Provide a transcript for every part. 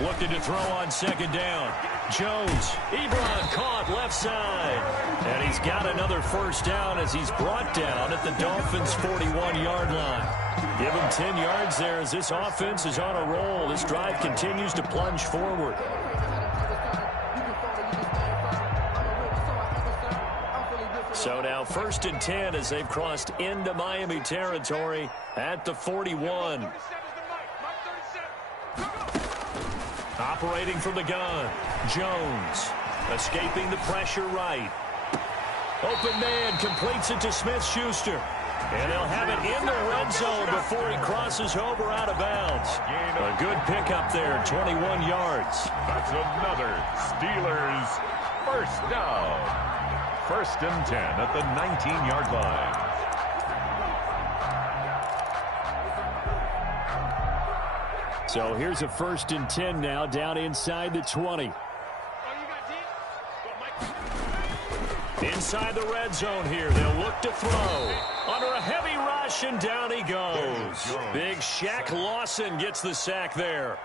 Looking to throw on second down. Jones, Ebron caught left side. And he's got another first down as he's brought down at the Dolphins' 41-yard line. Give him 10 yards there as this offense is on a roll. This drive continues to plunge forward. So now 1st and 10 as they've crossed into Miami territory at the 41. Operating from the gun, Jones escaping the pressure right. Open man completes it to Smith-Schuster. And they'll have it in the red zone before he crosses over out of bounds. A good pickup there, 21 yards. That's another Steelers first down. 1st and 10 at the 19-yard line. So here's a 1st and 10 now down inside the 20. Inside the red zone here. They'll look to throw. Under a heavy rush, and down he goes. Big Shaq Lawson gets the sack there.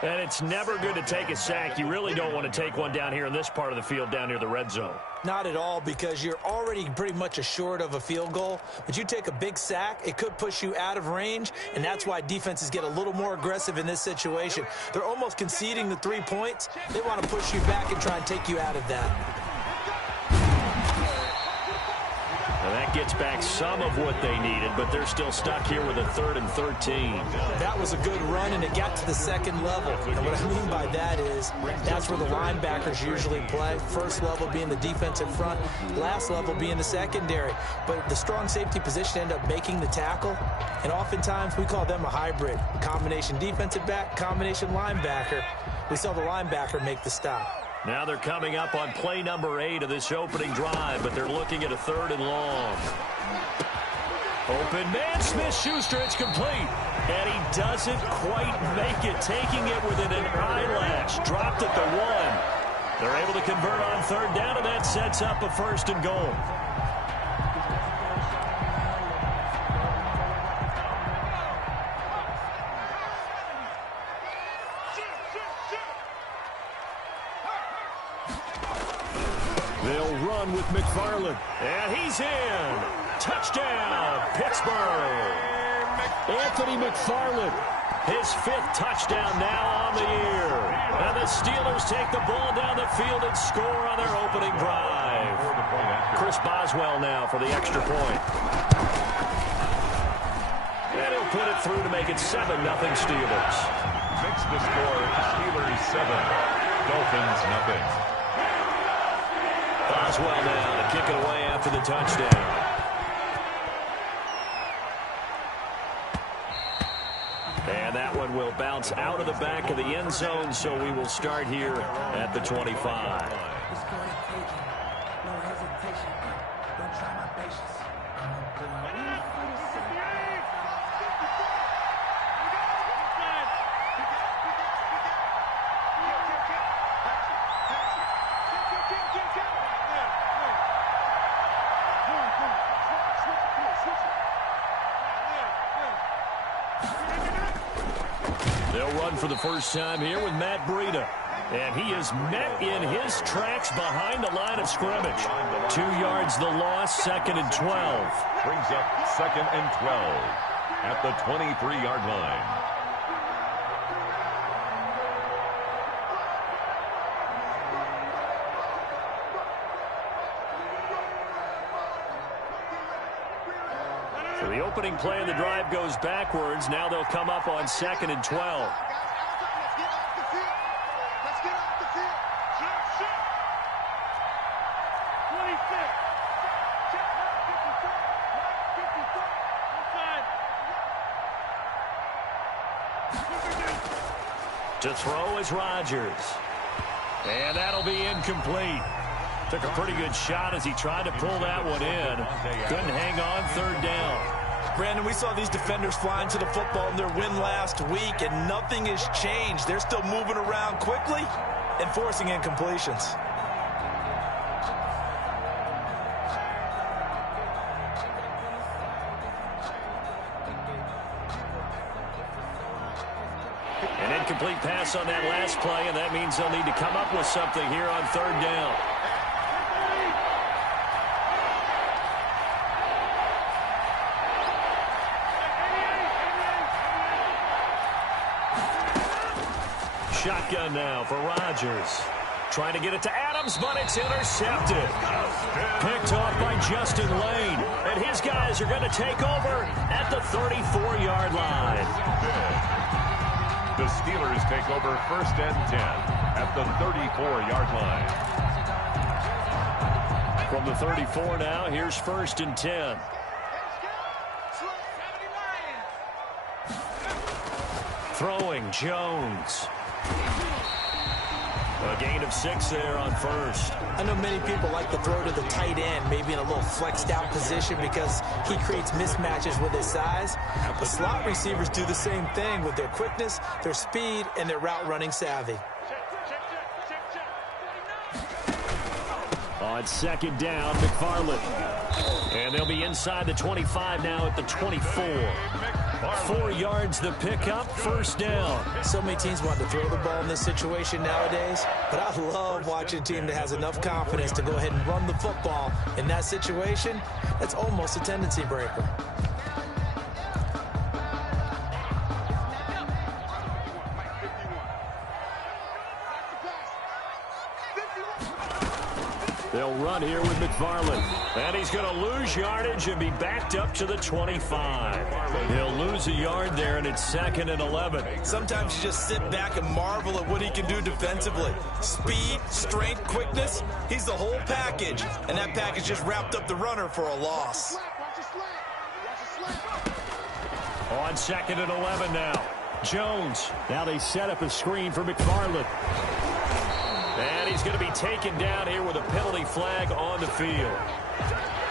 And it's never good to take a sack. You really don't want to take one down here in this part of the field down near the red zone. Not at all, because you're already pretty much assured of a field goal. But you take a big sack, it could push you out of range, and that's why defenses get a little more aggressive in this situation. They're almost conceding the 3 points. They want to push you back and try and take you out of that. Now that gets back some of what they needed, but they're still stuck here with a 3rd and 13. That was a good run, and it got to the 2nd level. And what I mean by that is that's where the linebackers usually play. 1st level being the defensive front, last level being the secondary. But the strong safety position ended up making the tackle, and oftentimes we call them a hybrid. Combination defensive back, combination linebacker. We saw the linebacker make the stop. Now they're coming up on play number 8 of this opening drive, but they're looking at a 3rd and long. Open man, Smith-Schuster, it's complete. And he doesn't quite make it, taking it within an eyelash. Dropped at the 1. They're able to convert on 3rd down, and that sets up a 1st and goal. They'll run with McFarland. And he's in. Touchdown, Pittsburgh. Anthony McFarland, his 5th touchdown now on the year. And the Steelers take the ball down the field and score on their opening drive. Chris Boswell now for the extra point. And he'll put it through to make it 7-0 Steelers. Makes the score Steelers 7, Dolphins nothing. Boswell now to kick it away after the touchdown. And that one will bounce out of the back of the end zone, so we will start here at the 25. They'll run for the first time here with Matt Breida. And he is met in his tracks behind the line of scrimmage. 2 yards the loss, 2nd and 12. Brings up 2nd and 12 at the 23-yard line. So the opening play of the drive goes backwards. Now they'll come up on 2nd and 12. To throw is Rodgers. And that'll be incomplete. Took a pretty good shot as he tried to pull that one in. Couldn't hang on, 3rd down. Brandon, we saw these defenders flying to the football in their win last week, and nothing has changed. They're still moving around quickly and forcing incompletions. incomplete pass on that last play, and that means they'll need to come up with something here on third down. Shotgun now for Rodgers. Trying to get it to Adams, but it's intercepted. Picked off by Justin Lane. And his guys are going to take over at the 34-yard line. The Steelers take over 1st and 10 at the 34-yard line. From the 34 now, here's 1st and 10. Throwing Jones. A gain of 6 there on 1st. I know many people like to throw to the tight end, maybe in a little flexed out position because he creates mismatches with his size. But slot receivers do the same thing with their quickness, their speed, and their route running savvy. On 2nd down, McFarland. And they'll be inside the 25 now at the 24. 4 yards the pickup, 1st down. So many teams want to throw the ball in this situation nowadays, but I love watching a team that has enough confidence to go ahead and run the football. In that situation, that's almost a tendency breaker. They'll run here with McFarland. And he's going to lose yardage and be backed up to the 25. He'll lose a yard there, and it's 2nd and 11. Sometimes you just sit back and marvel at what he can do defensively. Speed, strength, quickness, he's the whole package. And that package just wrapped up the runner for a loss. On 2nd and 11 now. Jones. Now they set up a screen for McFarland. And he's going to be taken down here with a penalty flag on the field.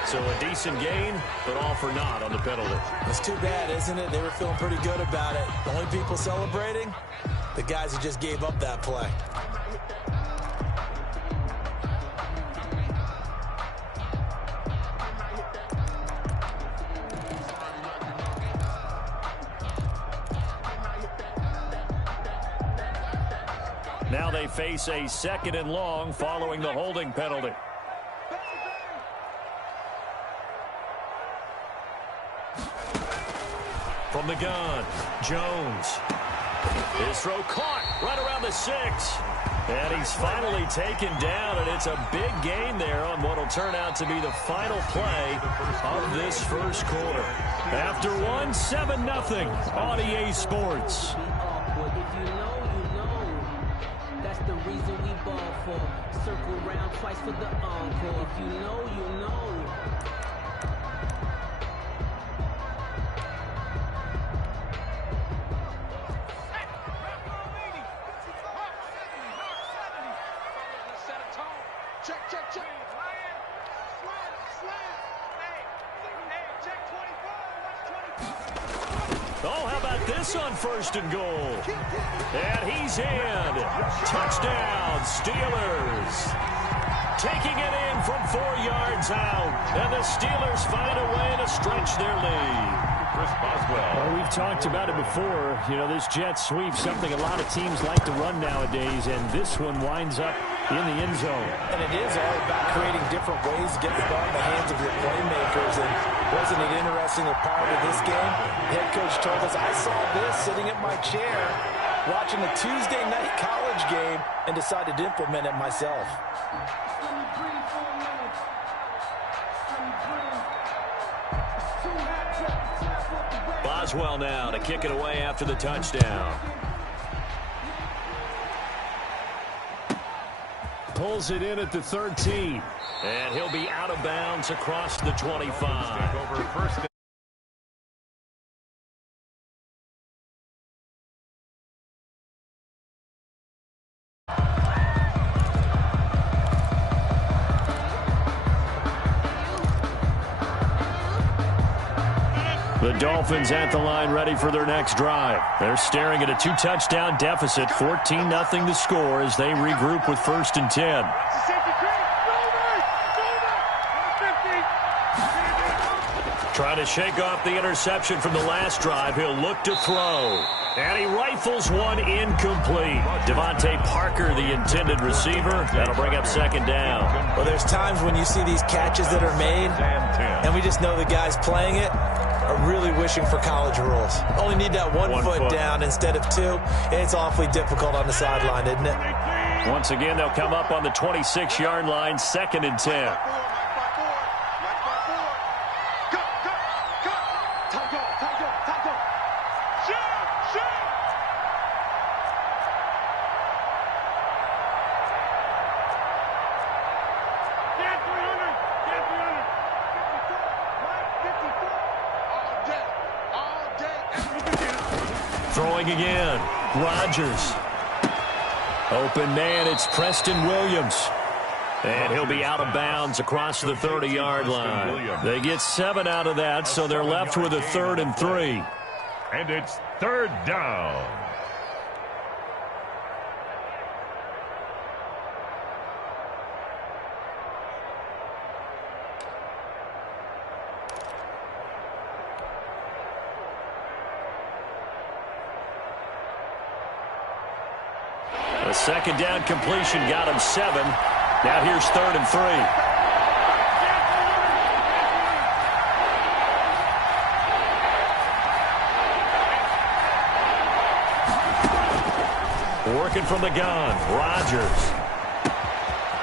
So a decent gain, but all for naught on the penalty. It's too bad, isn't it? They were feeling pretty good about it. The only people celebrating, the guys who just gave up that play. Now they face a 2nd and long following the holding penalty. From the gun, Jones. His throw caught right around the 6. And he's finally taken down, and it's a big gain there on what will turn out to be the final play of this first quarter. After one, 7-0 on EA Sports. That's the reason we ball for. Circle round twice for the encore. If you know, you know. Oh, how about this on 1st and goal? And he's in. Touchdown, Steelers. Taking it in from 4 yards out. And the Steelers find a way to stretch their lead. Well, we've talked about it before. You know, this jet sweep, something a lot of teams like to run nowadays, and this one winds up in the end zone. And it is all about creating different ways to get the ball in the hands of your playmakers. And wasn't it interesting that prior to this game, the head coach told us, I saw this sitting at my chair watching a Tuesday night college game and decided to implement it myself. Boswell now to kick it away after the touchdown. Pulls it in at the 13. And he'll be out of bounds across the 25. Over 1st. The Dolphins at the line ready for their next drive. They're staring at a 2-touchdown deficit, 14-0 to score as they regroup with 1st and 10. Trying to shake off the interception from the last drive. He'll look to throw. And he rifles one incomplete. Devontae Parker, the intended receiver. That'll bring up second down. Well, there's times when you see these catches that are made, and we just know the guys playing it are really wishing for college rules. Only need that one foot down instead of two. It's awfully difficult on the sideline, isn't it? Once again, they'll come up on the 26-yard line, 2nd and 10. Throwing again. Rodgers. Open man, it's Preston Williams. And he'll be out of bounds across the 30-yard line. They get 7 out of that, so they're left with a 3rd and 3. And it's 3rd down. A 2nd down completion got him 7. Now here's 3rd and 3. Working from the gun, Rodgers.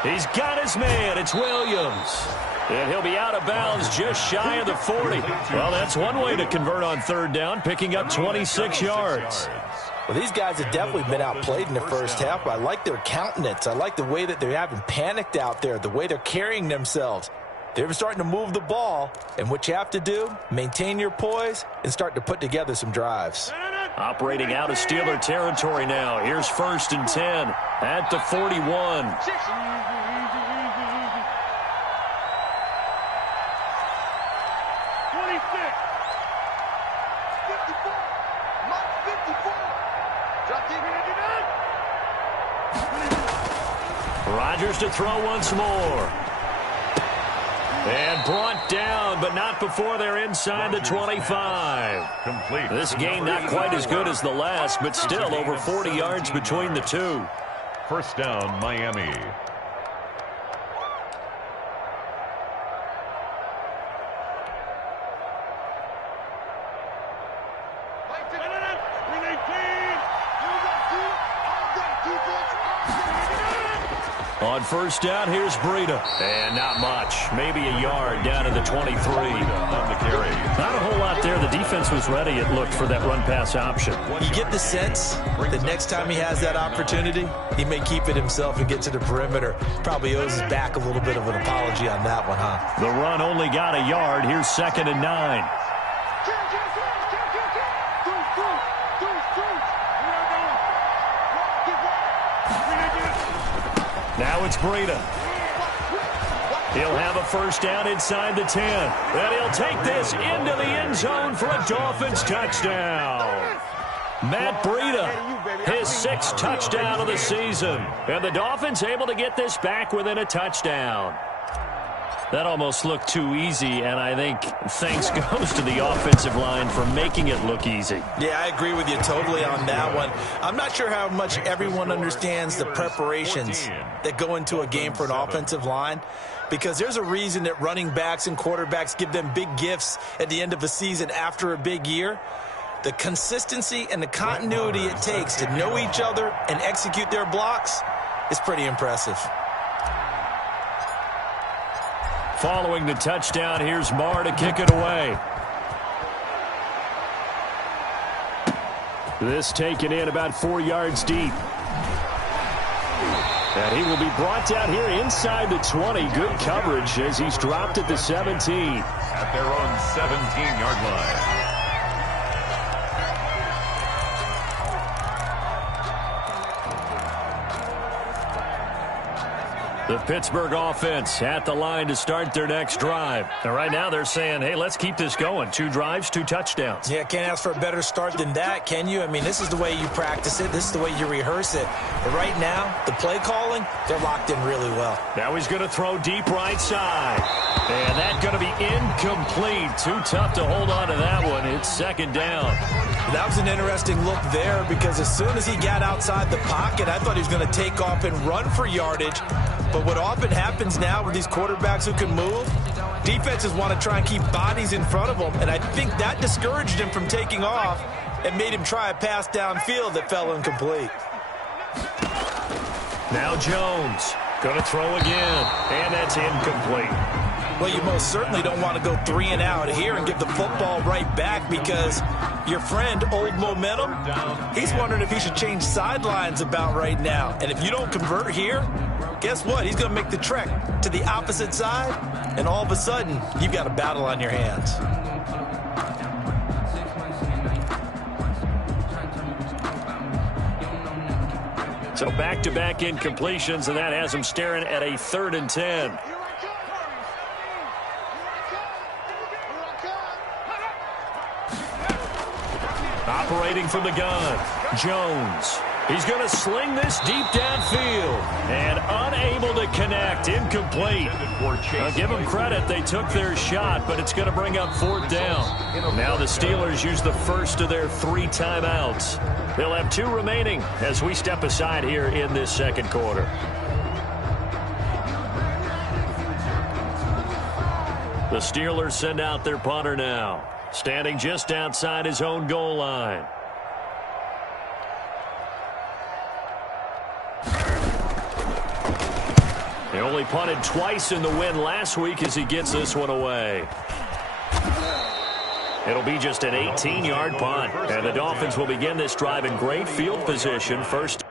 He's got his man. It's Williams. And he'll be out of bounds just shy of the 40. Well, that's one way to convert on 3rd down, picking up 26 yards. Well, these guys have definitely been outplayed in the first half, but I like their countenance. I like the way that they haven't panicked out there, the way they're carrying themselves. They're starting to move the ball, and what you have to do, maintain your poise and start to put together some drives. Operating out of Steeler territory now. Here's 1st and 10 at the 41. Rodgers to throw once more. And brought down, but not before they're inside the 25. Complete. This game not quite as good as the last, but still over 40 yards between the two. 1st down, Miami. On 1st down, here's Breida. And not much. Maybe a yard down to the 23. On the carry. Not a whole lot there. The defense was ready, it looked, for that run-pass option. You get the sense that next time he has that opportunity, he may keep it himself and get to the perimeter. Probably owes his back a little bit of an apology on that one, huh? The run only got a yard. Here's 2nd and 9. Now it's Breida. He'll have a 1st down inside the 10. And he'll take this into the end zone for a Dolphins touchdown. Matt Breida, his 6th touchdown of the season. And the Dolphins able to get this back within a touchdown. That almost looked too easy, and I think thanks goes to the offensive line for making it look easy. Yeah, I agree with you totally on that one. I'm not sure how much everyone understands the preparations that go into a game for an offensive line, because there's a reason that running backs and quarterbacks give them big gifts at the end of a season after a big year. The consistency and the continuity it takes to know each other and execute their blocks is pretty impressive. Following the touchdown, here's Marr to kick it away. This taken in about 4 yards deep. And he will be brought down here inside the 20. Good coverage as he's dropped at the 17. At their own 17-yard line. The Pittsburgh offense at the line to start their next drive. And right now they're saying, hey, let's keep this going. 2 drives, 2 touchdowns. Yeah, can't ask for a better start than that, can you? I mean, this is the way you practice it. This is the way you rehearse it. But right now, the play calling, they're locked in really well. Now he's going to throw deep right side. And that's going to be incomplete. Too tough to hold on to that one. It's second down. That was an interesting look there because as soon as he got outside the pocket, I thought he was going to take off and run for yardage. But what often happens now with these quarterbacks who can move, defenses want to try and keep bodies in front of them. And I think that discouraged him from taking off and made him try a pass downfield that fell incomplete. Now Jones going to throw again, and that's incomplete. Well, you most certainly don't want to go 3 and out here and give the football right back because your friend, Old Momentum, he's wondering if he should change sidelines about right now. And if you don't convert here, guess what? He's going to make the trek to the opposite side, and all of a sudden, you've got a battle on your hands. So back-to-back incompletions, and that has him staring at a 3rd and 10. Operating from the gun, Jones. He's going to sling this deep downfield and unable to connect. Incomplete. Give them credit. They took their shot, but it's going to bring up 4th down. Now the Steelers use the first of their 3 timeouts. They'll have 2 remaining as we step aside here in this second quarter. The Steelers send out their punter now, standing just outside his own goal line. He only punted twice in the win last week as he gets this one away. It'll be just an 18-yard punt, and the Dolphins will begin this drive in great field position. First.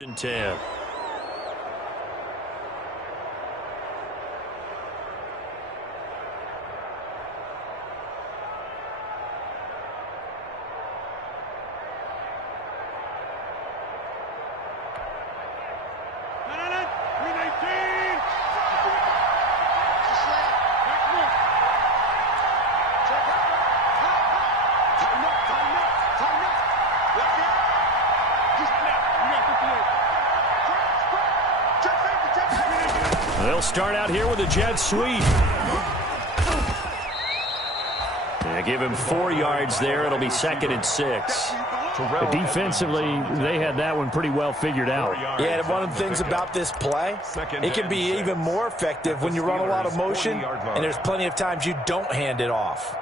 And 10. They'll start out here with a jet sweep. Yeah, give him 4 yards there. It'll be 2nd and 6. Defensively, they had that one pretty well figured out. Yeah, and one of the things about this play, it can be even more effective when you run a lot of motion, and there's plenty of times you don't hand it off.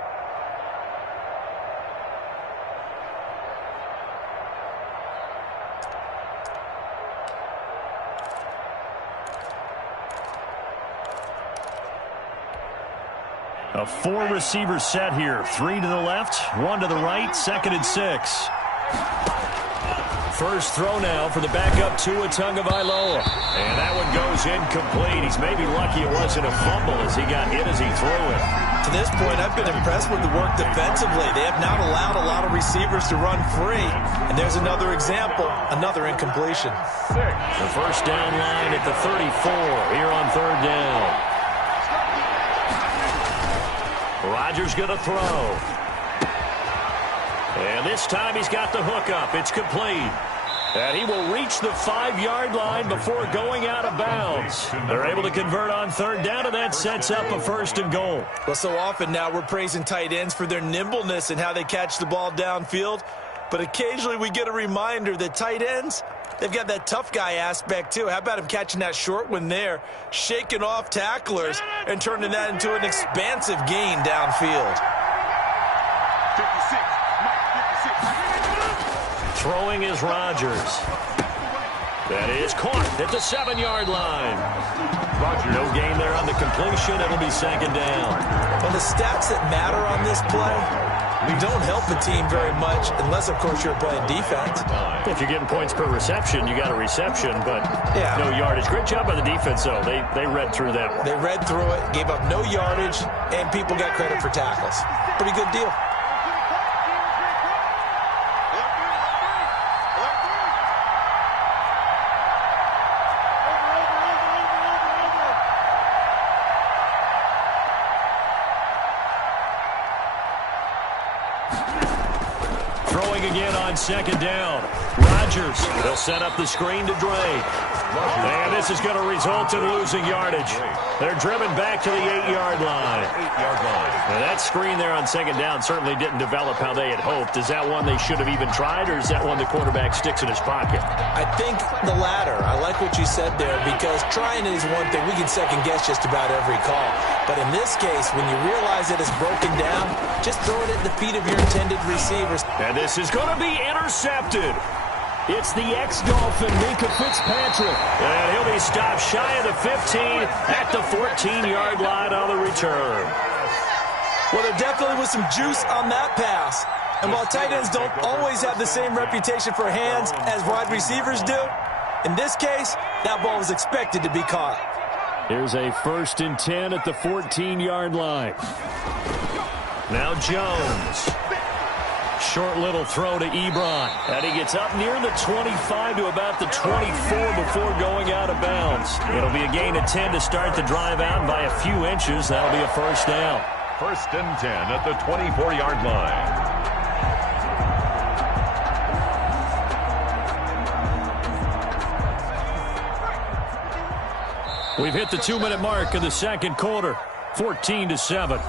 A 4-receiver set here. 3 to the left, 1 to the right, 2nd and 6. First throw now for the backup Tua Tagovailoa. And that one goes incomplete. He's maybe lucky it wasn't a fumble as he got hit as he threw it. To this point, I've been impressed with the work defensively. They have not allowed a lot of receivers to run free. And there's another example, another incompletion. The first down line at the 34 here on 3rd down. Rodgers going to throw. And this time he's got the hook up. It's complete. And he will reach the 5-yard line before going out of bounds. They're able to convert on third down, and that sets up a 1st and goal. Well, so often now we're praising tight ends for their nimbleness and how they catch the ball downfield. But occasionally we get a reminder that tight ends, they've got that tough guy aspect too. How about him catching that short one there, shaking off tacklers, and turning that into an expansive gain downfield. 56. Throwing is Rodgers. That is caught at the 7-yard line. Rodgers. No gain there on the completion. It'll be 2nd down. And the stats that matter on this play don't help a team very much unless, of course, you're playing defense. If you're getting points per reception, you got a reception, but no yardage. Great job by the defense, though. They read through that one. They read through it, gave up no yardage, and people got credit for tackles. Pretty good deal. Again on 2nd down. Rodgers, they'll set up the screen to Drake. And this is going to result in losing yardage. They're driven back to the 8-yard line. Now that screen there on 2nd down certainly didn't develop how they had hoped. Is that one they should have even tried, or is that one the quarterback sticks in his pocket? I think the latter. I like what you said there, because trying is one thing. We can second-guess just about every call. But in this case, when you realize that it's broken down, just throw it at the feet of your intended receivers. And this is going to be intercepted. It's the ex-Dolphin, Minka Fitzpatrick. And he'll be stopped shy of the 15 at the 14-yard line on the return. Well, there definitely was some juice on that pass. And while tight ends don't always have the same reputation for hands as wide receivers do, in this case, that ball was expected to be caught. Here's a 1st and 10 at the 14-yard line. Now Jones. Short little throw to Ebron. And he gets up near the 25 to about the 24 before going out of bounds. It'll be a gain of 10 to start the drive out by a few inches. That'll be a 1st down. 1st and 10 at the 24-yard line. We've hit the 2-minute mark of the 2nd quarter. 14-7.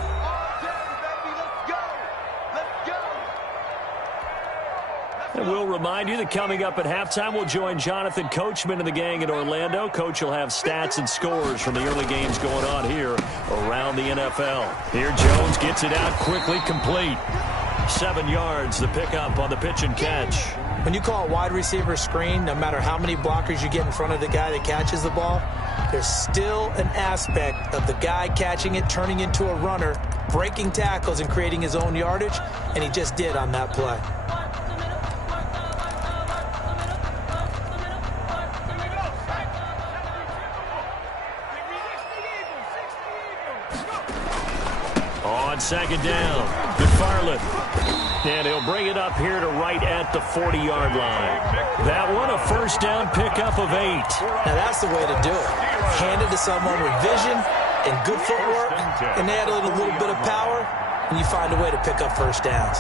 And we'll remind you that coming up at halftime, we'll join Jonathan Coachman and the gang in Orlando. Coach will have stats and scores from the early games going on here around the NFL. Here Jones gets it out quickly, complete. 7 yards, the pickup on the pitch and catch. When you call a wide receiver screen, no matter how many blockers you get in front of the guy that catches the ball, there's still an aspect of the guy catching it, turning into a runner, breaking tackles and creating his own yardage, and he just did on that play. On 2nd down, McFarland. And he'll bring it up here to right at the 40-yard line. That one, a 1st down pickup of 8. Now that's the way to do it. Hand it to someone with vision and good footwork, and add a little bit of power, and you find a way to pick up 1st downs.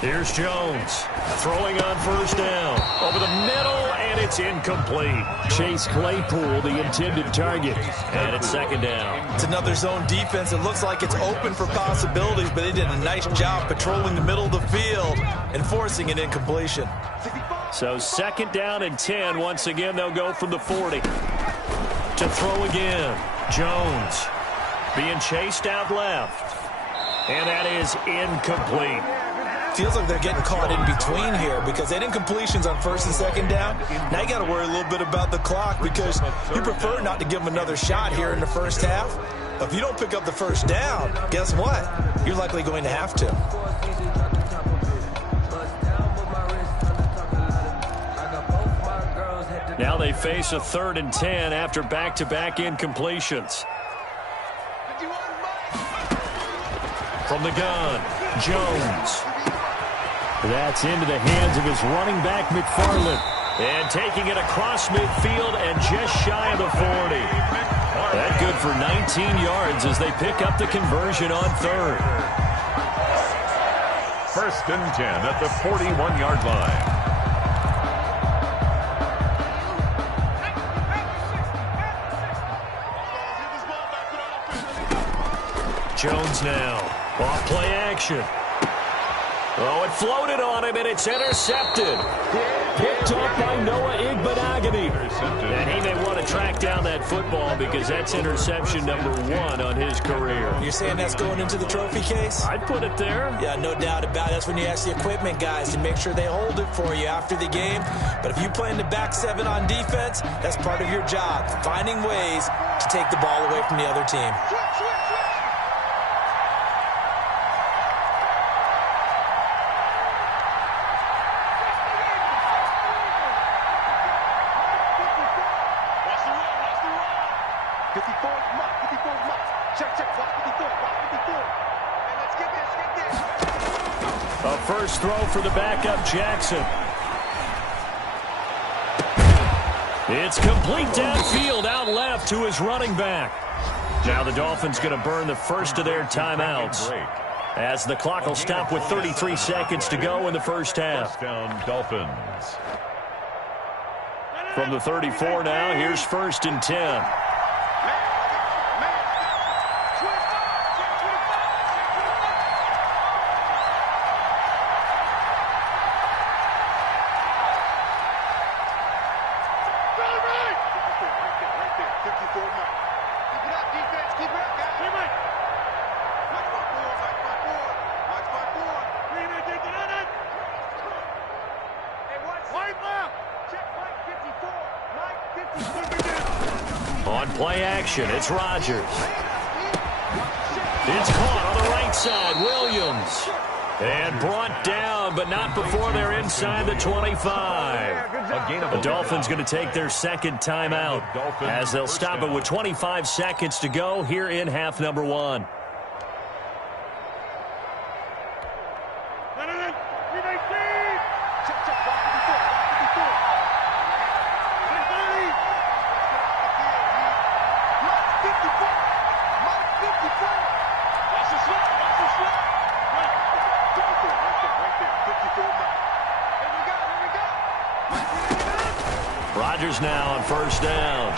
Here's Jones throwing on 1st down. Over the middle, and it's incomplete. Chase Claypool, the intended target. And it's 2nd down. It's another zone defense. It looks like it's open for possibilities, but they did a nice job patrolling the middle of the field and forcing an incompletion. So 2nd down and 10. Once again, they'll go from the 40. To throw again. Jones being chased out left. And that is incomplete. Feels like they're getting caught in between here because they had incompletions on 1st and 2nd down. Now you got to worry a little bit about the clock because you prefer not to give them another shot here in the 1st half. But if you don't pick up the 1st down, guess what? You're likely going to have to. Now they face a 3rd and 10 after back-to-back incompletions. From the gun, Jones. That's into the hands of his running back, McFarland. And taking it across midfield and just shy of the 40. That good for 19 yards as they pick up the conversion on third. 1st and 10 at the 41-yard line. Jones now. Off play action. Oh, it floated on him, and it's intercepted. Picked off by Noah Igbenogany. And he may want to track down that football because that's interception number 1 on his career. You're saying that's going into the trophy case? I'd put it there. Yeah, no doubt about it. That's when you ask the equipment guys to make sure they hold it for you after the game. But if you play in the back 7 on defense, that's part of your job, finding ways to take the ball away from the other team. A first throw for the backup, Jackson. It's complete downfield, out left to his running back. Now the Dolphins going to burn the first of their timeouts as the clock will stop with 33 seconds to go in the first half. Touchdown, Dolphins. From the 34 now, here's 1st and 10. On play action, it's Rodgers. It's caught on the right side, Williams. And brought down, but not before they're inside the 25. The Dolphins going to take their second timeout as they'll stop it with 25 seconds to go here in half number 1. Rodgers now on first down.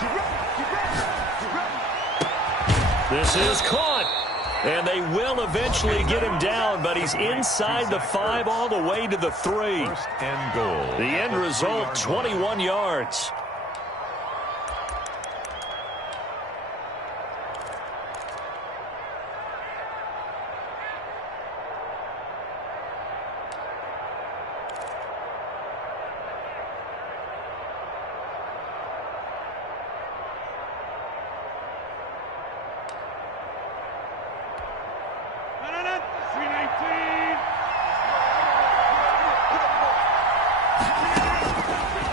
This is caught. And they will eventually get him down, but he's inside the 5 all the way to the 3. 1st and goal. The end result, 21 yards.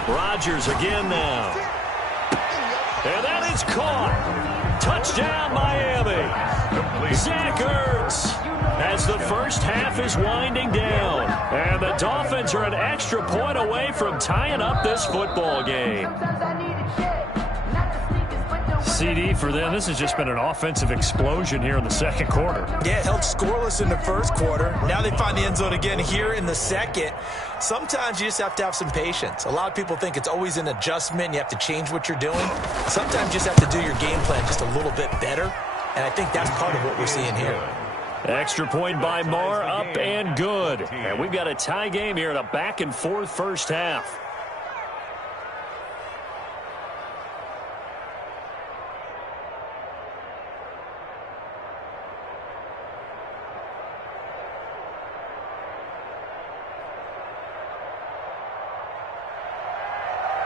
Rodgers again now. And that is caught. Touchdown, Miami. Zach Ertz as the first half is winding down. And the Dolphins are an extra point away from tying up this football game. CD for them, this has just been an offensive explosion here in the second quarter. Yeah, held scoreless in the first quarter. Now they find the end zone again here in the second. Sometimes you just have to have some patience. A lot of people think it's always an adjustment. You have to change what you're doing. Sometimes you just have to do your game plan just a little bit better. And I think that's part of what we're seeing here. Extra point by Marr, up and good. And we've got a tie game here in a back-and-forth first half.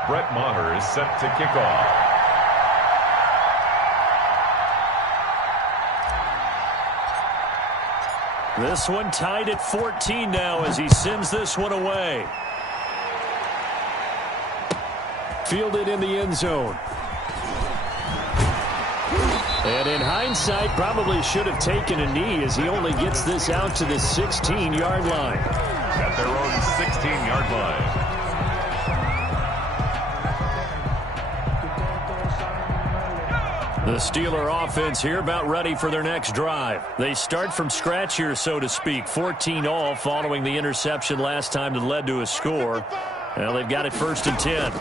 Brett Maher is set to kick off. This one tied at 14 now as he sends this one away. Fielded in the end zone. And in hindsight, probably should have taken a knee as he only gets this out to the 16-yard line. at their own 16-yard line. The Steeler offense here about ready for their next drive. They start from scratch here, so to speak. 14-all following the interception last time that led to a score. Well, they've got it 1st and 10.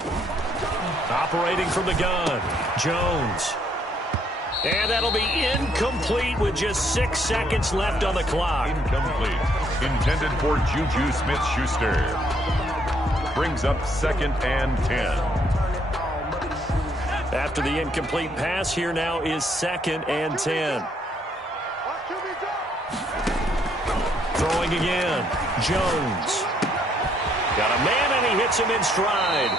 Operating from the gun, Jones. And that'll be incomplete with just 6 seconds left on the clock. Incomplete. Intended for Juju Smith-Schuster. Brings up 2nd and 10. After the incomplete pass, here now is 2nd and 10. Throwing again, Jones. Got a man, and he hits him in stride.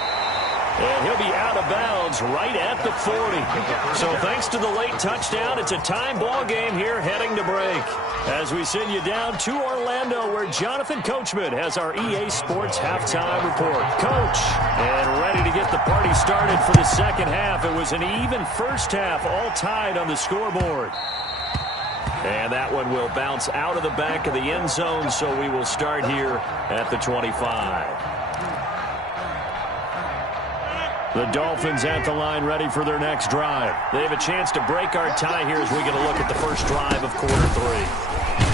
And he'll be out of bounds right at the 40. So thanks to the late touchdown, it's a time ball game here heading to break. As we send you down to Orlando, where Jonathan Coachman has our EA Sports halftime report. Coach, and ready to get the party started for the second half. It was an even first half, all tied on the scoreboard. And that one will bounce out of the back of the end zone, so we will start here at the 25. The Dolphins at the line, ready for their next drive. They have a chance to break our tie here as we get a look at the first drive of quarter 3.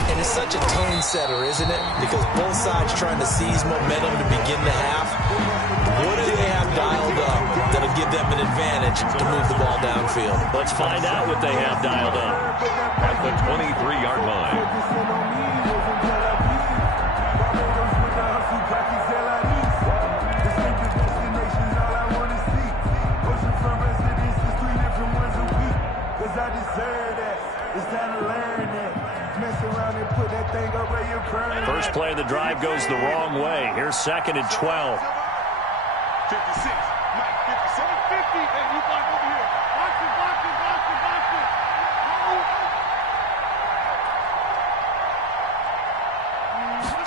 And it's such a tone setter, isn't it? Because both sides trying to seize momentum to begin the half. What do they have dialed up that'll give them an advantage to move the ball downfield? Let's find out what they have dialed up. At the 23-yard line. First play of the drive goes the wrong way. Here's 2nd and 12. 56, Mike, 57, 50, and you block over here. Box it, box it, box it, box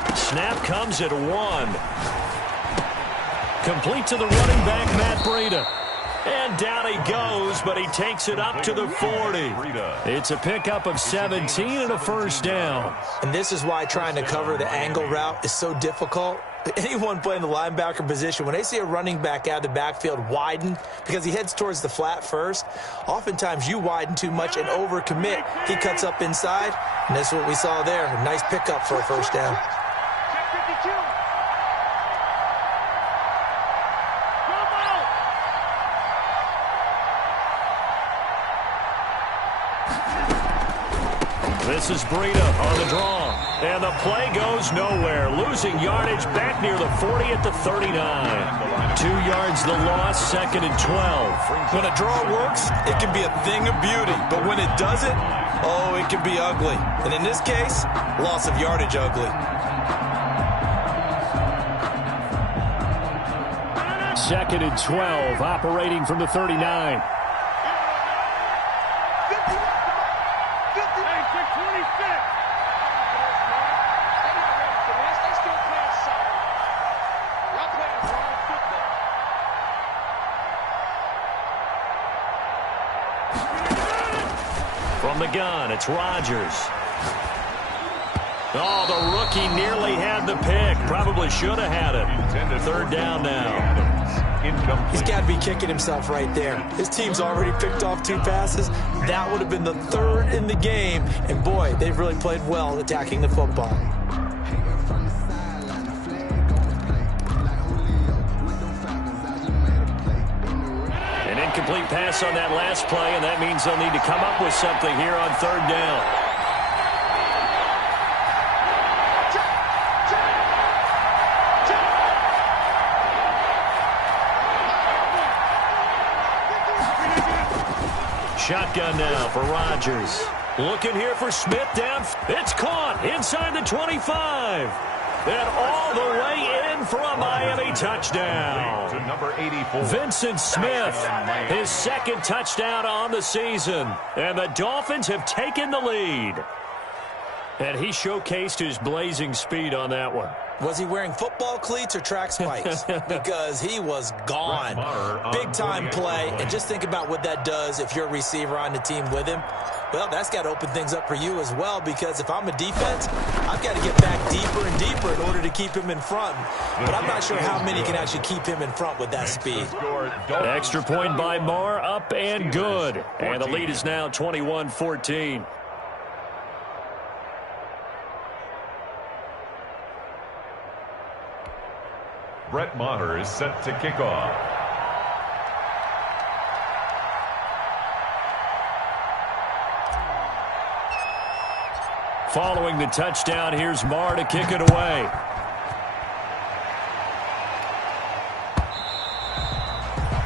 it. Snap comes at 1. Complete to the running back, Matt Breida. And down he goes, but he takes it up to the 40. It's a pickup of 17 and a first down. And this is why trying to cover the angle route is so difficult. Anyone playing the linebacker position, when they see a running back out of the backfield widen because he heads towards the flat first, oftentimes you widen too much and overcommit. He cuts up inside, and that's what we saw there. A nice pickup for a first down. Check 52. This is Breida on the draw. And the play goes nowhere. Losing yardage back near the 40 at the 39. 2 yards the loss, 2nd and 12. When a draw works, it can be a thing of beauty. But when it doesn't, oh, it can be ugly. And in this case, loss of yardage ugly. 2nd and 12, operating from the 39. From the gun, it's Rodgers. Oh, the rookie nearly had the pick. Probably should have had it. 3rd down now. He's got to be kicking himself right there. His team's already picked off 2 passes. That would have been the 3rd in the game. And, boy, they've really played well attacking the football. An incomplete pass on that last play, and that means they'll need to come up with something here on 3rd down. Shotgun now for Rodgers. Looking here for Smith down. It's caught inside the 25. And all the way in for a Miami touchdown. To number 84. Vincent Smith, his 2nd touchdown on the season. And the Dolphins have taken the lead. And he showcased his blazing speed on that one. Was he wearing football cleats or track spikes? Because he was gone. Big-time play. And just think about what that does if you're a receiver on the team with him. Well, that's got to open things up for you as well, because if I'm a defense, I've got to get back deeper and deeper in order to keep him in front. But I'm not sure how many can actually keep him in front with that speed. Extra point by Marr, up and good. And the lead is now 21-14. Brett Maher is set to kick off. Following the touchdown, here's Marr to kick it away.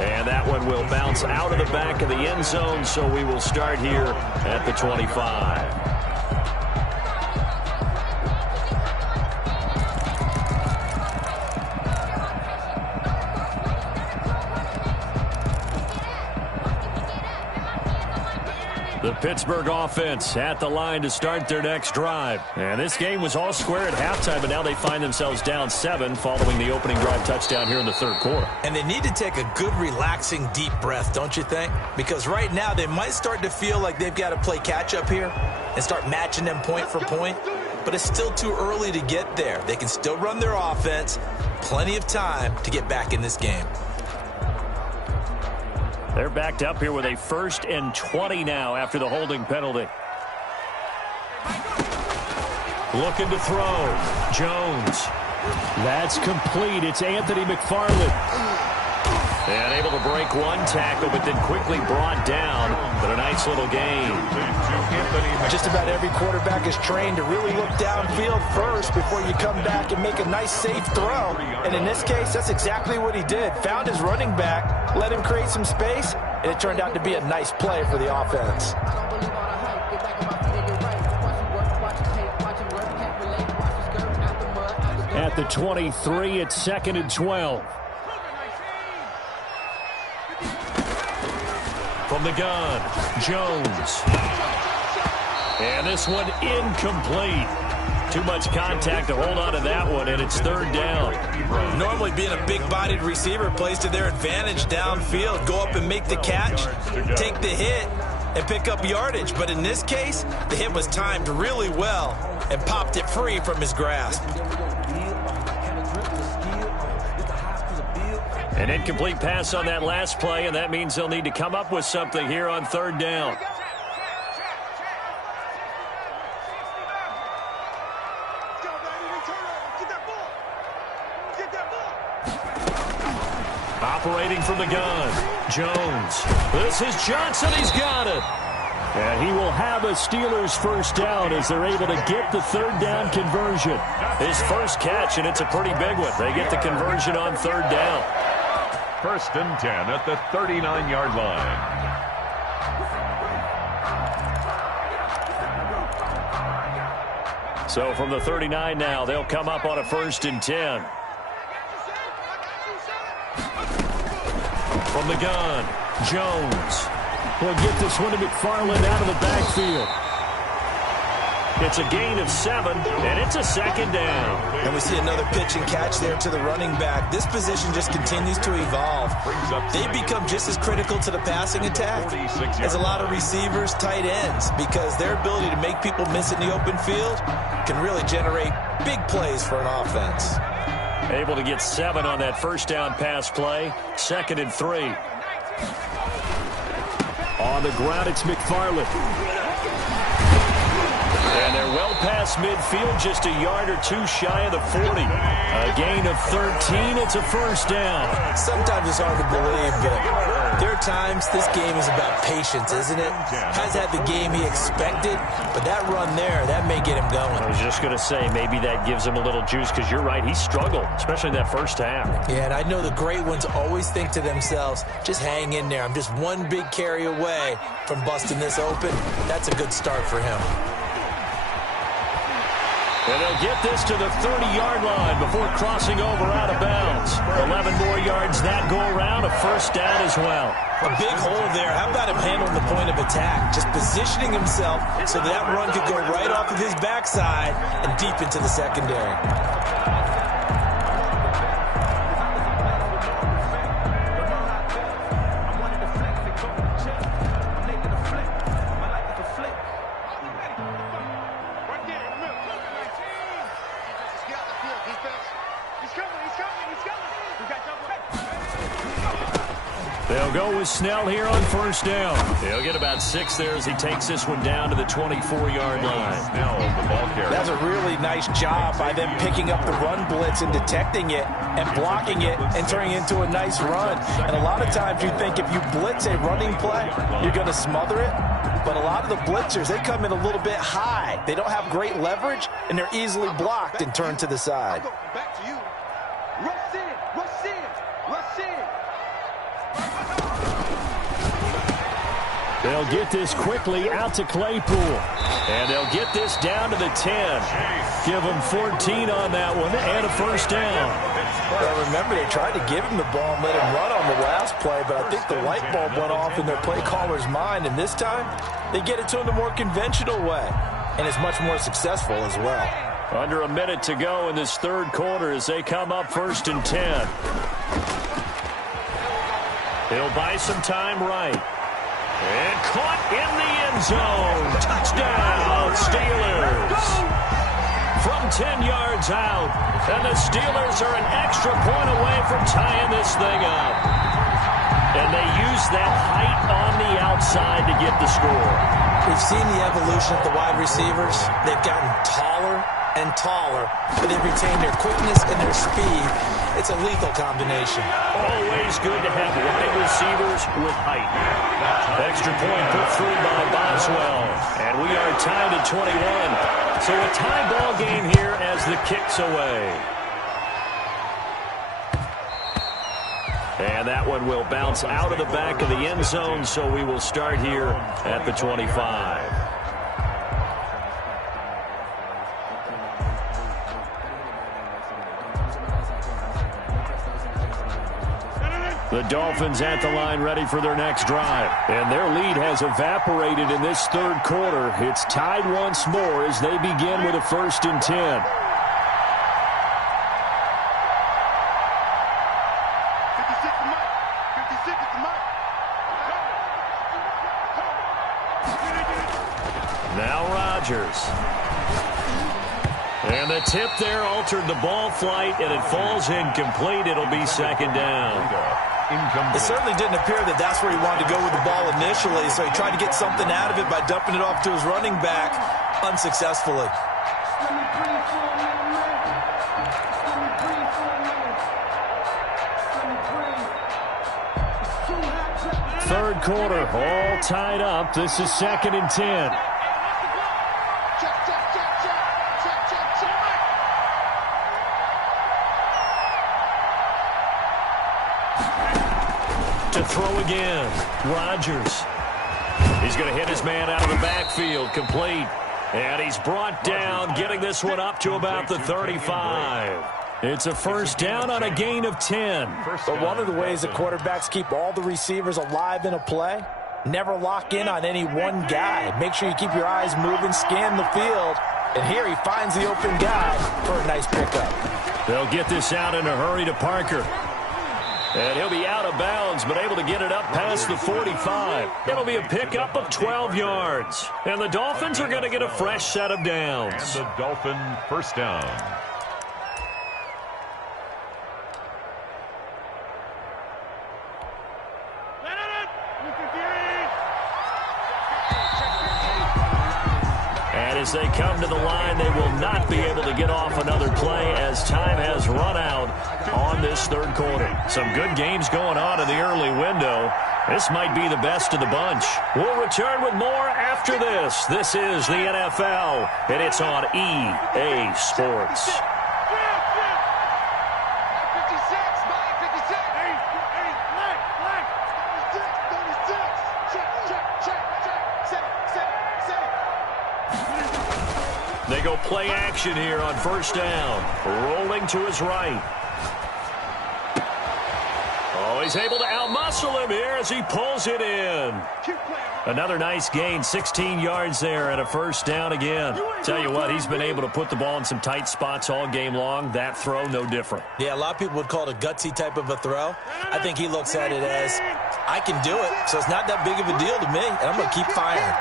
And that one will bounce out of the back of the end zone, so we will start here at the 25. The Pittsburgh offense at the line to start their next drive. And this game was all square at halftime, but now they find themselves down 7 following the opening drive touchdown here in the third quarter. And they need to take a good, relaxing, deep breath, don't you think? Because right now they might start to feel like they've got to play catch-up here and start matching them point for point. But it's still too early to get there. They can still run their offense. Plenty of time to get back in this game. They're backed up here with a 1st and 20 now after the holding penalty. Looking to throw. Jones. That's complete. It's Anthony McFarland. And able to break one tackle, but then quickly brought down. But a nice little gain. Just about every quarterback is trained to really look downfield first before you come back and make a nice, safe throw. And in this case, that's exactly what he did. Found his running back, let him create some space, and it turned out to be a nice play for the offense. At the 23, it's 2nd and 12. From the gun, Jones. And this one incomplete. Too much contact to hold on to that one, and it's 3rd down. Normally being a big-bodied receiver plays to their advantage downfield. Go up and make the catch, take the hit, and pick up yardage. But in this case, the hit was timed really well and popped it free from his grasp. An incomplete pass on that last play, and that means they'll need to come up with something here on 3rd down. Operating from the gun, Jones. This is Johnson. He's got it. And he will have a Steelers 1st down as they're able to get the 3rd down conversion. His first catch, and it's a pretty big one. They get the conversion on 3rd down. 1st and 10 at the 39-yard line. So from the 39 now, they'll come up on a 1st and 10. From the gun, Jones. Will get this one to McFarland out of the backfield. It's a gain of 7, and it's a 2nd down. And we see another pitch and catch there to the running back. This position just continues to evolve. They become just as critical to the passing attack as a lot of receivers, tight ends, because their ability to make people miss in the open field can really generate big plays for an offense. Able to get 7 on that 1st down pass play. 2nd and 3. On the ground, it's McFarland. And they're well past midfield, just a yard or 2 shy of the 40. A gain of 13. It's a 1st down. Sometimes it's hard to believe, but there are times this game is about patience, isn't it? Has had the game he expected, but that run there, that may get him going. I was just going to say, maybe that gives him a little juice, because you're right, he struggled, especially in that 1st half. Yeah, and I know the great ones always think to themselves, just hang in there. I'm just one big carry away from busting this open. That's a good start for him. And they'll get this to the 30-yard line before crossing over out of bounds. 11 more yards that go around, a 1st down as well. A big hole there. How about him handling the point of attack? Just positioning himself so that run could go right off of his backside and deep into the secondary. defense. He's coming. We got double. They'll go with Snell here on first down. He'll get about 6 there as he takes this one down to the 24-yard line. Snell, the ball carrier. That's a really nice job by them picking up the run blitz and detecting it and blocking it and turning it into a nice run. And a lot of times you think if you blitz a running play, you're going to smother it. But a lot of the blitzers, they come in a little bit high. They don't have great leverage, and they're easily blocked and turned to the side. Back to you. Rush in. They'll get this quickly out to Claypool. And they'll get this down to the 10. Give them 14 on that one and a first down. Well, remember, they tried to give him the ball and let him run on the last play, but I think the light bulb went off in their play caller's mind, and this time they get it to him the more conventional way, and it's much more successful as well. Under a minute to go in this third quarter as they come up 1st and 10. He'll buy some time right. And caught in the end zone. Touchdown, Steelers. From 10 yards out. And the Steelers are an extra point away from tying this thing up. And they use that height on the outside to get the score. We've seen the evolution of the wide receivers. They've gotten taller and taller, but they've retained their quickness and their speed. It's a lethal combination. Always good to have wide receivers with height. Extra point put through by Boswell. And we are tied at 21. So a tie ball game here as the kick's away. And that one will bounce out of the back of the end zone, so we will start here at the 25. The Dolphins at the line ready for their next drive. And their lead has evaporated in this third quarter. It's tied once more as they begin with a 1st and 10. 56 to Mike. 56 to Mike. Now Rodgers. And the tip there altered the ball flight, and it falls incomplete. It'll be 2nd down. It certainly didn't appear that that's where he wanted to go with the ball initially, so he tried to get something out of it by dumping it off to his running back unsuccessfully. Third quarter, all tied up. This is 2nd and 10. To throw again, Rodgers. He's going to hit his man out of the backfield, complete. And he's brought down, getting this one up to about the 35. It's a 1st down on a gain of 10. But one of the ways that quarterbacks keep all the receivers alive in a play, never lock in on any one guy. Make sure you keep your eyes moving, scan the field. And here he finds the open guy for a nice pickup. They'll get this out in a hurry to Parker. And he'll be out of bounds, but able to get it up past the 45. It'll be a pickup of 12 yards. And the Dolphins are going to get a fresh set of downs. And the Dolphin 1st down. And as they come to the line, they will not be able to get off another play as time has run out on this third quarter. Some good games going on in the early window. This might be the best of the bunch. We'll return with more after this. This is the NFL, and it's on EA Sports. They go play action here on 1st down. Rolling to his right. Oh, he's able to outmuscle him here as he pulls it in. Another nice gain, 16 yards there and a 1st down again. Tell you what, he's been able to put the ball in some tight spots all game long. That throw, no different. Yeah, a lot of people would call it a gutsy type of a throw. I think he looks at it as, I can do it, so it's not that big of a deal to me, and I'm going to keep firing.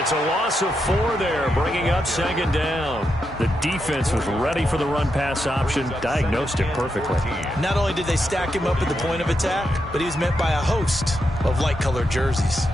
It's a loss of 4 there, bringing up second down. The defense was ready for the run-pass option, diagnosed it perfectly. Not only did they stack him up at the point of attack, but he was met by a host of light-colored jerseys.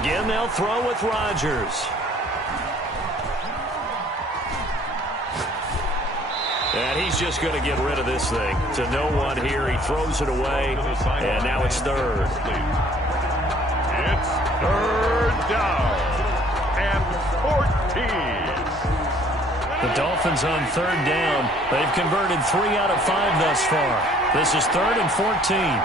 Again, they'll throw with Rodgers. And he's just going to get rid of this thing. To no one here. He throws it away. And now it's third. It's third down and 14. The Dolphins on third down. They've converted 3 out of 5 thus far. This is third and 14.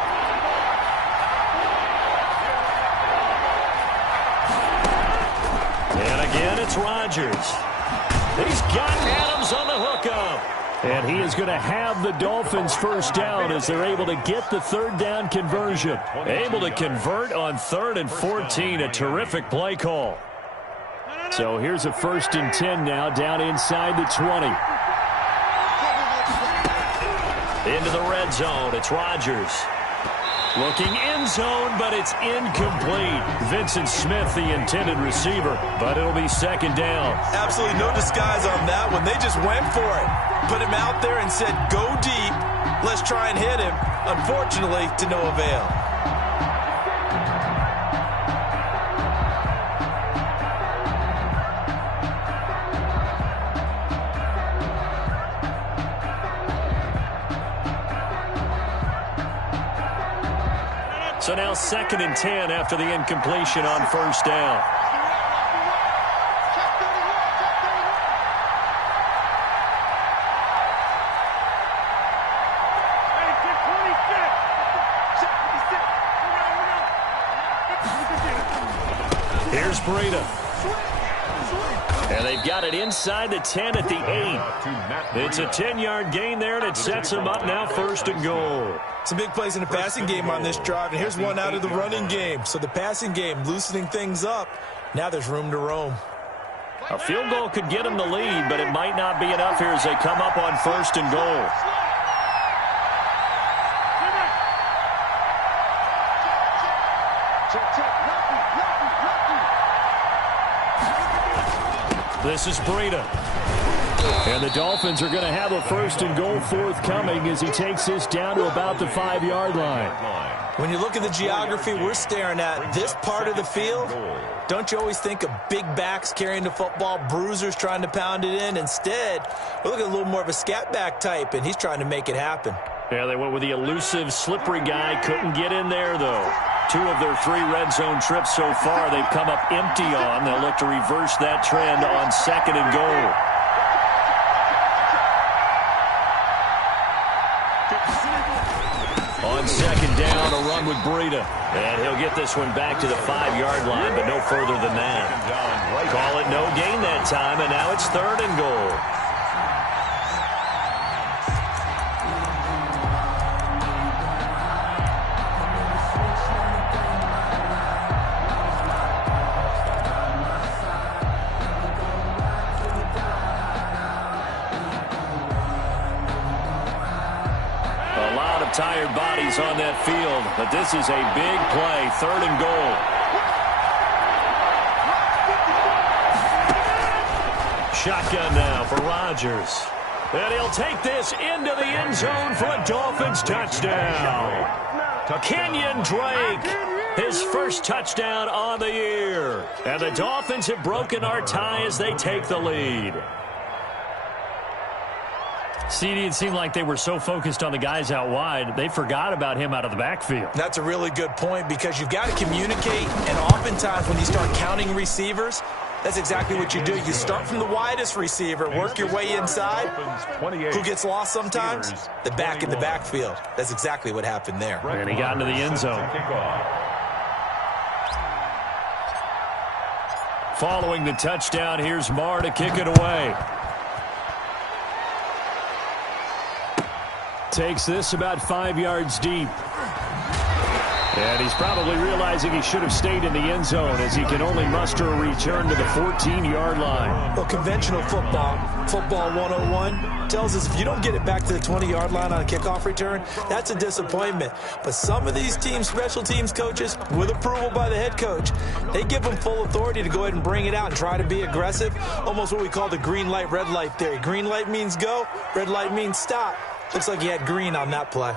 It's Rodgers. He's got Adams on the hookup. And he is going to have the Dolphins first down as they're able to get the third down conversion. Able to convert on third and 14. A terrific play call. So here's a 1st and 10 now down inside the 20. Into the red zone. It's Rodgers. Looking end zone, but it's incomplete. Vincent Smith, the intended receiver, but it'll be second down. Absolutely no disguise on that one. They just went for it. Put him out there and said, go deep. Let's try and hit him. Unfortunately, to no avail. So now 2nd and 10 after the incompletion on first down. Here's Breida. And they've got it inside the 10 at the 8. It's a 10-yard gain there, and it sets them up now 1st and goal. Some big plays in the passing game on this drive, and here's one out of the running game. So the passing game loosening things up. Now there's room to roam. A field goal could get them the lead, but it might not be enough here as they come up on 1st and goal. This is Breida. And the Dolphins are going to have a 1st and goal forthcoming as he takes this down to about the 5-yard line. When you look at the geography we're staring at, this part of the field, don't you always think of big backs carrying the football, bruisers trying to pound it in? Instead, we're looking at a little more of a scat back type, and he's trying to make it happen. Yeah, they went with the elusive, slippery guy. Couldn't get in there, though. 2 of their 3 red zone trips so far they've come up empty on. They'll look to reverse that trend on 2nd and goal. On 2nd down, a run with Breida. And he'll get this one back to the 5-yard line, but no further than that. Call it no gain that time, and now it's 3rd and goal. Tired bodies on that field, but this is a big play. 3rd and goal. Shotgun now for Rodgers. And he'll take this into the end zone for a Dolphins touchdown. Kenyon Drake, his first touchdown on the year. And the Dolphins have broken our tie as they take the lead. CD, it seemed like they were so focused on the guys out wide, they forgot about him out of the backfield. That's a really good point because you've got to communicate, and oftentimes when you start counting receivers, that's exactly what you do. You start from the widest receiver, work your way inside. Who gets lost sometimes? The back in the backfield. That's exactly what happened there. And he got into the end zone. Following the touchdown, here's Marr to kick it away. Takes this about 5 yards deep. And he's probably realizing he should have stayed in the end zone as he can only muster a return to the 14-yard line. Well, conventional football 101, tells us if you don't get it back to the 20-yard line on a kickoff return, that's a disappointment. But some of these teams, special teams coaches, with approval by the head coach, they give them full authority to go ahead and bring it out and try to be aggressive, almost what we call the green light, red light theory. Green light means go, red light means stop. Looks like he had green on that play.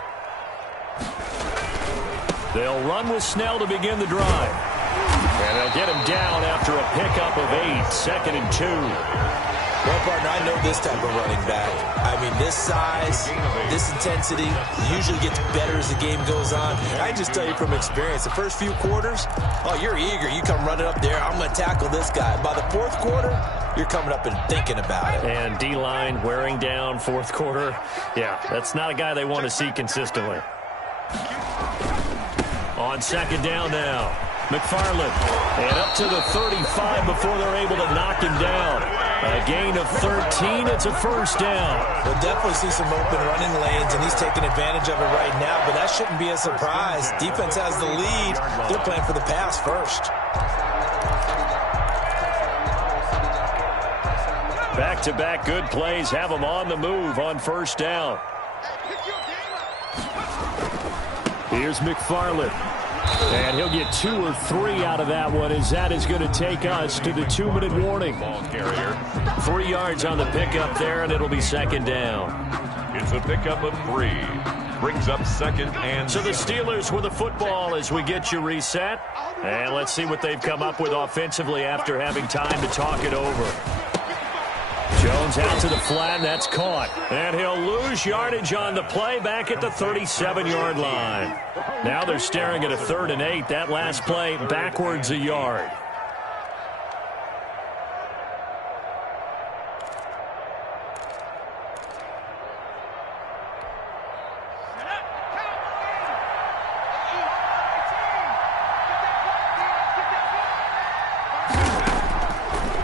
They'll run with Snell to begin the drive. And they'll get him down after a pickup of 8, 2nd and 2. Well, partner, I know this type of running back. I mean, this size, this intensity usually gets better as the game goes on. I just tell you from experience, the first few quarters, oh, you're eager. You come running up there, I'm going to tackle this guy. By the fourth quarter, you're coming up and thinking about it. And D-line wearing down fourth quarter. Yeah, that's not a guy they want to see consistently. On 2nd down now, McFarland. And up to the 35 before they're able to knock him down. A gain of 13. It's a first down. We'll definitely see some open running lanes, and he's taking advantage of it right now, but that shouldn't be a surprise. Defense has the lead. They're playing for the pass first. Back-to-back good plays have them on the move on first down. Here's McFarland. And he'll get 2 or 3 out of that one, as that is going to take us to the 2-minute warning. Ball carrier. 3 yards on the pickup there, and it'll be 2nd down. It's a pickup of 3. Brings up 2nd and So the Steelers with the football as we get you reset. And let's see what they've come up with offensively after having time to talk it over. Jones out to the flat, that's caught. And he'll lose yardage on the play back at the 37-yard line. Now they're staring at a 3rd and 8. That last play backwards a yard.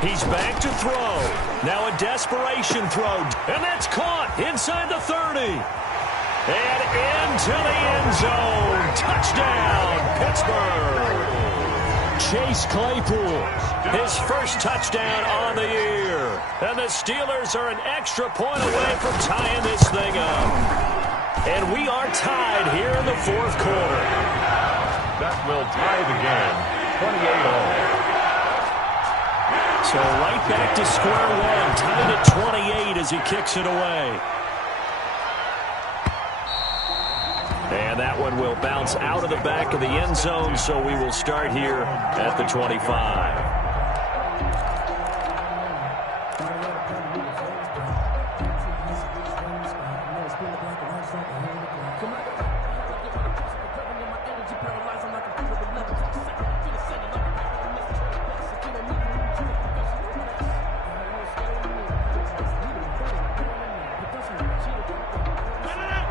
He's back to throw. Now a desperation throw. And that's caught inside the 30. And into the end zone. Touchdown, Pittsburgh. Chase Claypool, his first touchdown on the year. And the Steelers are an extra point away from tying this thing up. And we are tied here in the 4th quarter. that will tie the game. 28-all. So right back to square one, tied at 28 as he kicks it away. And that one will bounce out of the back of the end zone, so we will start here at the 25.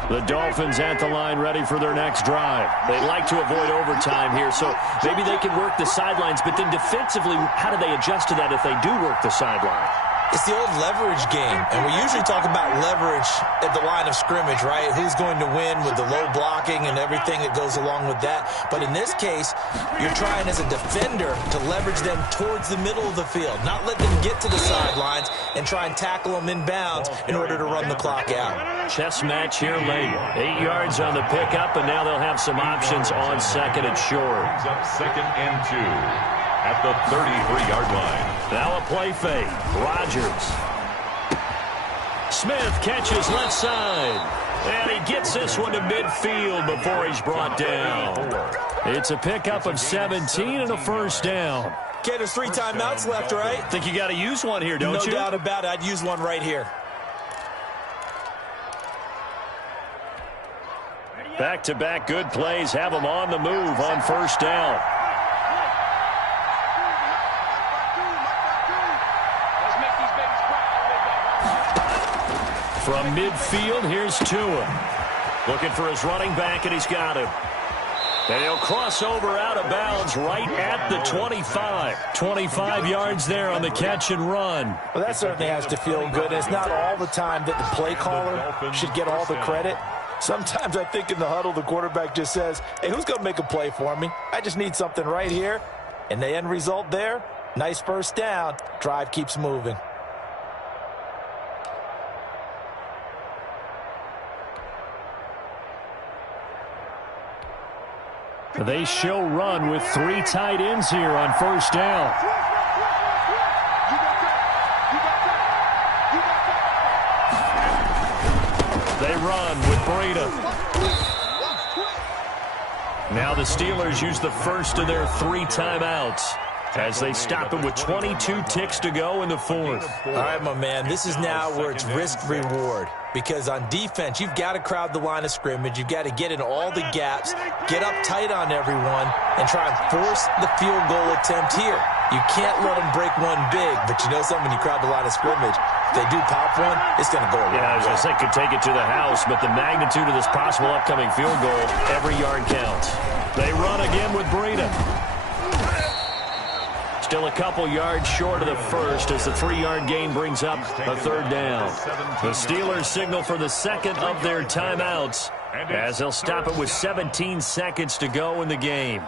The Dolphins at the line ready for their next drive. They'd like to avoid overtime here, so maybe they can work the sidelines, but then defensively, how do they adjust to that if they do work the sideline? It's the old leverage game, and we usually talk about leverage at the line of scrimmage, right? Who's going to win with the low blocking and everything that goes along with that. But in this case, you're trying as a defender to leverage them towards the middle of the field, not let them get to the sidelines and try and tackle them inbounds in order to run the clock out. Chess match here late. 8 yards on the pickup, and now they'll have some options on second and short. Brings up 2nd and 2 at the 33-yard line. Now a play fake. Rodgers. Smith catches left side. And he gets this one to midfield before he's brought down. It's a pickup of 17 and a first down. Okay, there's 3 timeouts left, right? Think you got to use one here, don't you? No doubt about it. I'd use one right here. Back-to-back good plays have them on the move on first down. From midfield, here's Tua. Looking for his running back, and he's got him. And he'll cross over out of bounds right at the 25. 25 yards there on the catch and run. Well, that certainly has to feel good. It's not all the time that the play caller should get all the credit. Sometimes I think in the huddle, the quarterback just says, hey, who's going to make a play for me? I just need something right here. And the end result there, nice first down. Drive keeps moving. They show run with 3 tight ends here on first down. They run with Breida. Now the Steelers use the first of their 3 timeouts as they stop it with 22 ticks to go in the fourth. All right, my man, this is now where it's risk-reward. Because on defense, you've got to crowd the line of scrimmage. You've got to get in all the gaps, get up tight on everyone, and try and force the field goal attempt here. You can't let them break one big, but you know something, when you crowd the line of scrimmage, if they do pop one, it's going to go away. Yeah, I was going to say, could take it to the house, but the magnitude of this possible upcoming field goal, every yard counts. They run again with Breida. Still a couple yards short of the first as the 3-yard gain brings up a third down. The Steelers signal for the second of their timeouts as they'll stop it with 17 seconds to go in the game.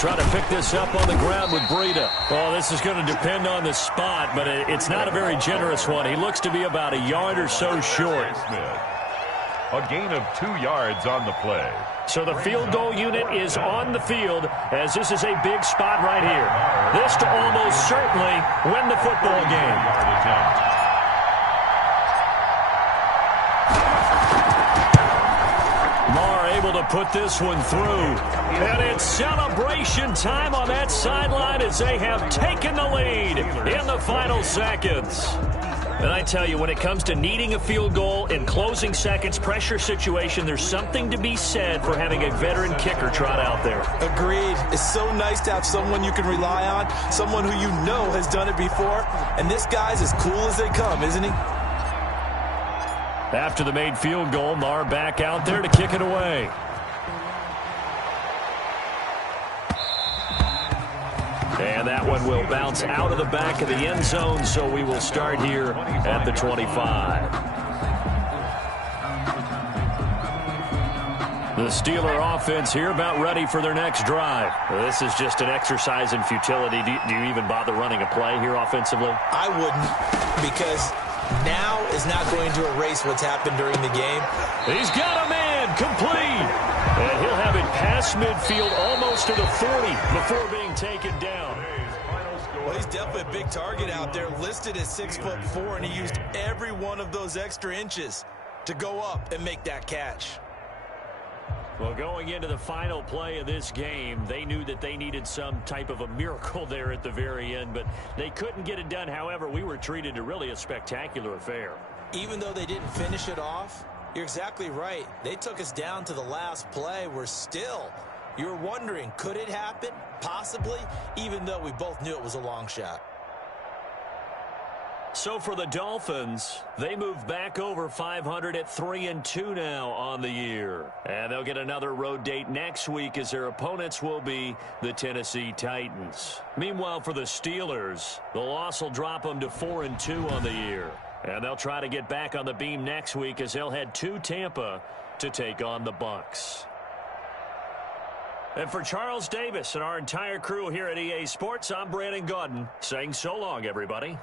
Try to pick this up on the ground with Breida. Well, this is going to depend on the spot, but it's not a very generous one. He looks to be about a yard or so short. A gain of 2 yards on the play. So the field goal unit is on the field as this is a big spot right here. This to almost certainly win the football game. Able to put this one through. And it's celebration time on that sideline as they have taken the lead in the final seconds. And I tell you, when it comes to needing a field goal in closing seconds, pressure situation, there's something to be said for having a veteran kicker trot out there. Agreed. It's so nice to have someone you can rely on, someone who you know has done it before. And this guy's as cool as they come, isn't he? After the made field goal, Marr back out there to kick it away. And that one will bounce out of the back of the end zone, so we will start here at the 25. The Steeler offense here about ready for their next drive. This is just an exercise in futility. Do you even bother running a play here offensively? I wouldn't, because now is not going to erase what's happened during the game. He's got a man complete. And he'll have it past midfield almost to the 40 before being taken down. Well, he's definitely a big target out there, listed at 6'4", and he used every one of those extra inches to go up and make that catch. Well, going into the final play of this game, they knew that they needed some type of a miracle there at the very end, but they couldn't get it done. However, we were treated to really a spectacular affair. Even though they didn't finish it off, you're exactly right. They took us down to the last play. We're still, you were wondering, could it happen? Possibly, even though we both knew it was a long shot. So for the Dolphins, they move back over 500 at 3-2 now on the year. And they'll get another road date next week as their opponents will be the Tennessee Titans. Meanwhile, for the Steelers, the loss will drop them to 4-2 on the year. And they'll try to get back on the beam next week as they'll head to Tampa to take on the Bucs. And for Charles Davis and our entire crew here at EA Sports, I'm Brandon Gaudin saying so long, everybody.